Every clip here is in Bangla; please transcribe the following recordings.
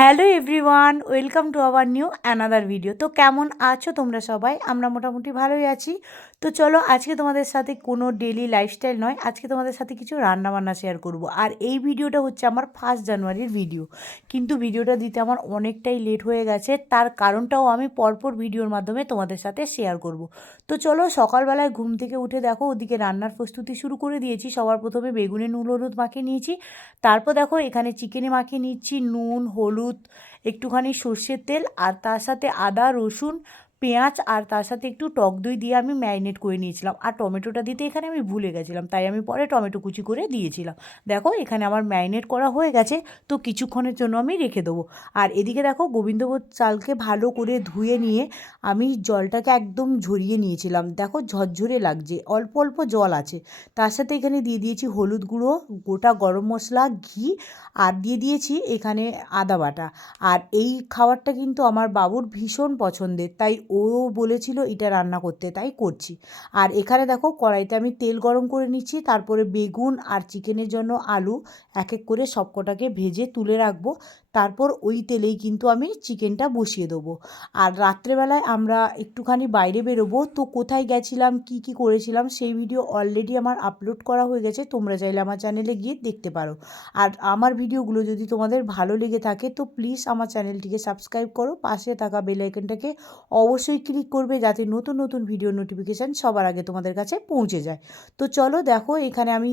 Hello everyone, welcome to our new another video. তো কেমন আছো তোমরা সবাই? আমরা মোটামুটি ভালোই আছি। তো চলো আজকে তোমাদের সাথে কোনো ডেলি লাইফস্টাইল নয়, আজকে তোমাদের সাথে কিছু রান্নাবান্না শেয়ার করব। আর এই ভিডিওটা হচ্ছে আমার 1 জানুয়ারির ভিডিও, কিন্তু ভিডিওটা দিতে আমার অনেকটাই লেট হয়ে গেছে। তার কারণটাও আমি পরপর ভিডিওর মাধ্যমে তোমাদের সাথে শেয়ার করব। তো চলো, সকালবেলায় ঘুম থেকে উঠে দেখো ওদিকে রান্নার প্রস্তুতি শুরু করে দিয়েছি। সবার প্রথমে বেগুনে নুন হলুদ মাখিয়ে নিয়েছি, তারপর দেখো এখানে চিকেনে মাখিয়ে নিচ্ছি নুন হলুদ, একটুখানি সর্ষের তেল, আর তার সাথে আদা রসুন পেঁয়াজ, আর তার সাথে একটু টক দই দিয়ে আমি ম্যারিনেট করে নিয়েছিলাম। আর টমেটোটা দিতে এখানে আমি ভুলে গেছিলাম, তাই আমি পরে টমেটো কুচি করে দিয়েছিলাম। দেখো এখানে আমার ম্যারিনেট করা হয়ে গেছে, তো কিছুক্ষণের জন্য আমি রেখে দেবো। আর এদিকে দেখো গোবিন্দভোগ চালকে ভালো করে ধুয়ে নিয়ে আমি জলটাকে একদম ঝরিয়ে নিয়েছিলাম। দেখো ঝরঝরে লাগছে, অল্প অল্প জল আছে। তার সাথে এখানে দিয়ে দিয়েছি হলুদ গুঁড়ো, গোটা গরম মশলা, ঘি, আর দিয়ে দিয়েছি এখানে আদা বাটা। আর এই খাবারটা কিন্তু আমার বাবুর ভীষণ পছন্দের, তাই ও বলেছিল এটা রান্না করতে, তাই করছি। আর এখানে দেখো কড়াইতে আমি তেল গরম করে নিচ্ছি, তারপরে বেগুন আর চিকেনের জন্য আলু এক এক করে সবকটাকে ভেজে তুলে রাখবো। তারপর ওই তেলেই কিন্তু আমি চিকেনটা বসিয়ে দেবো। আর রাত্রেবেলায় আমরা একটুখানি বাইরে বেরোবো, তো কোথায় গেছিলাম কি কি করেছিলাম সেই ভিডিও অলরেডি আমার আপলোড করা হয়ে গেছে, তোমরা চাইলে আমার চ্যানেলে গিয়ে দেখতে পারো। আর আমার ভিডিওগুলো যদি তোমাদের ভালো লেগে থাকে তো প্লিজ আমার চ্যানেলটিকে সাবস্ক্রাইব করো, পাশে থাকা বেল আইকনটাকে অবশ্যই ক্লিক করবে, যাতে নতুন নতুন ভিডিও নোটিফিকেশান সবার আগে তোমাদের কাছে পৌঁছে যায়। তো চলো দেখো এখানে আমি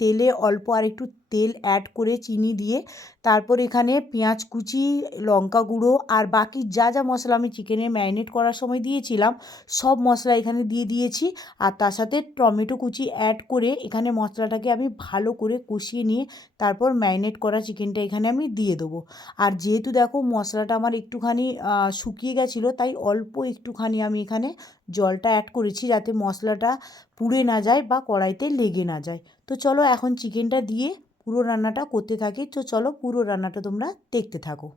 তেলে অল্প আর একটু তেল অ্যাড করে চিনি দিয়ে, তারপর এখানে পেঁয়াজ কুচি, লঙ্কা গুঁড়ো, আর বাকি যা যা মশলা আমি চিকেনে ম্যারিনেট করার সময় দিয়েছিলাম সব মশলা এখানে দিয়ে দিয়েছি। আর তার সাথে টমেটো কুচি অ্যাড করে এখানে মশলাটাকে আমি ভালো করে কষিয়ে নিয়ে তারপর ম্যারিনেট করা চিকেনটা এখানে আমি দিয়ে দেবো। আর যেহেতু দেখো মশলাটা আমার একটুখানি শুকিয়ে গেছিলো, তাই অল্প একটুখানি আমি এখানে জলটা অ্যাড করেছি, যাতে মশলাটা পুড়ে না যায় বা কড়াইতে লেগে না যায়। তো চলো এখন চিকেনটা দিয়ে পুরো রান্নাটা করতে থাকি। তো চলো পুরো রান্নাটা তোমরা দেখতে থাকো।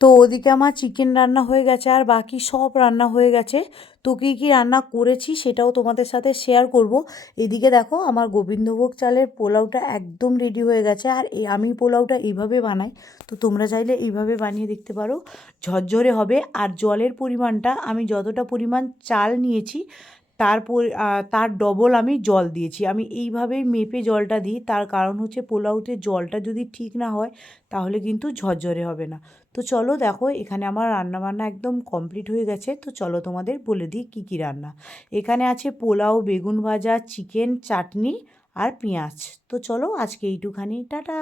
তো ওদিকে আমার চিকেন রান্না হয়ে গেছে আর বাকি সব রান্না হয়ে গেছে। তো কী কী রান্না করেছি সেটাও তোমাদের সাথে শেয়ার করব। এদিকে দেখো আমার গোবিন্দভোগ চালের পোলাওটা একদম রেডি হয়ে গেছে। আর আমি পোলাওটা এইভাবে বানাই, তো তোমরা চাইলে এইভাবে বানিয়ে দেখতে পারো, ঝরঝরে হবে। আর জলের পরিমাণটা আমি যতটা পরিমাণ চাল নিয়েছি তার ডবল আমি জল দিয়েছি। আমি এইভাবেই মেপে জলটা দিই, তার কারণ হচ্ছে পোলাওতে জলটা যদি ঠিক না হয় তাহলে কিন্তু ঝরঝরে হবে না। তো চলো দেখো এখানে আমার রান্নাবান্না একদম কমপ্লিট হয়ে গেছে। তো চলো তোমাদের বলে দিই কী কী রান্না। এখানে আছে পোলাও, বেগুন ভাজা, চিকেন, চাটনি আর পেঁয়াজ। তো চলো আজকে এইটুখানি, টাটা।